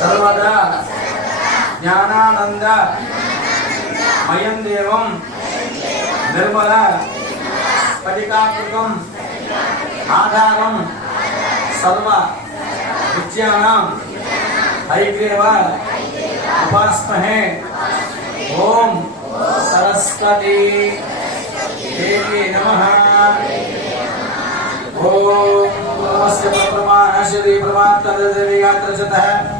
सर्वदा ज्ञानानंद मयं देवम निर्मल स्फटिकाकृतम आधारम सर्व विद्यानाम हरिग्रेव उपास्महे। ओम सरस्वती देवी नमः। ओम नमस्ते परमा श्री परमात्मा देवी यात्रा, चतः।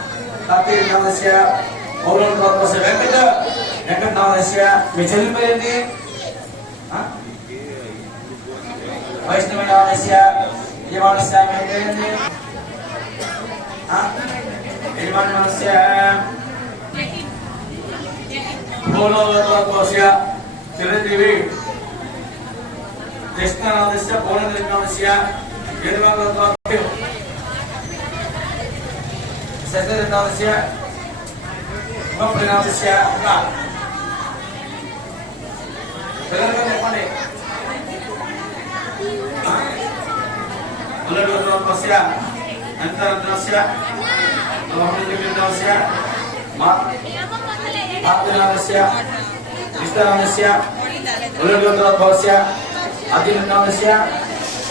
భావం పౌరం ఓం వెంకట ఉదరరేణ్యమత్వయేవ సుమహే శ్రీ మహావిష్ణునమస్యాద్య పునః దీపాగ్రస్య కరిష్యే Indonesia no pronuncia nada. Dengar kan yang mana? Mulai dari pronuncia, antara pronuncia, lawan dari pronuncia, mak, mak pronuncia, istana pronuncia, mulai dari pronuncia, hati pronuncia,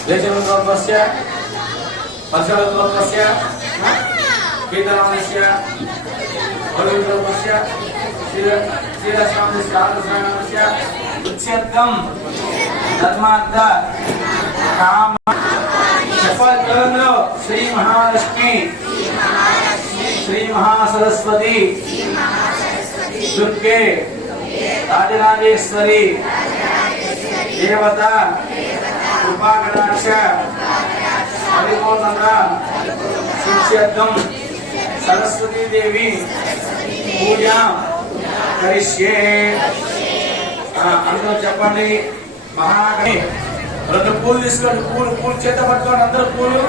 lejar pronuncia, pasal pronuncia, वेदनामस्य अरुणस्य शिरसामस्य आदर्शनामस्य उच्चतम धर्मार्थ काम शपथ करो श्री महालक्ष्मी श्री महासरस्वती दुर्गे राजराजेश्वरी देवता कृपाकटाक्ष परिपूर्णता सुच्यत्वम् సరస్వతీ దేవి పూజ కరిష్యే. అందరూ చెప్పండి మహాగణి రెండు పూలు తీసుకోండి పూలు పూలు చేత పట్టుకోండి అందరూ పూలు.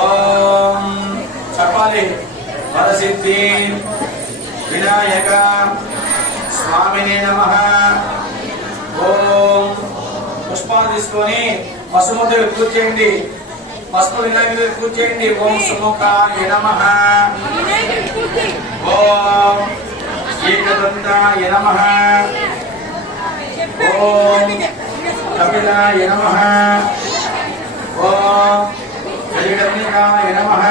ఓం చెప్పాలి వరసిద్ధి వినాయక స్వామిని నమ. ఓం పుష్పాలు తీసుకొని పసుముద్ర ఫస్ట్ పసుపు పూజ చేయండి. ఓం సుముఖాయ నమః. ఓం ఏకదంతాయ నమః. ఓం కపిలాయ నమః. ఓం జగన్నికాయ నమః.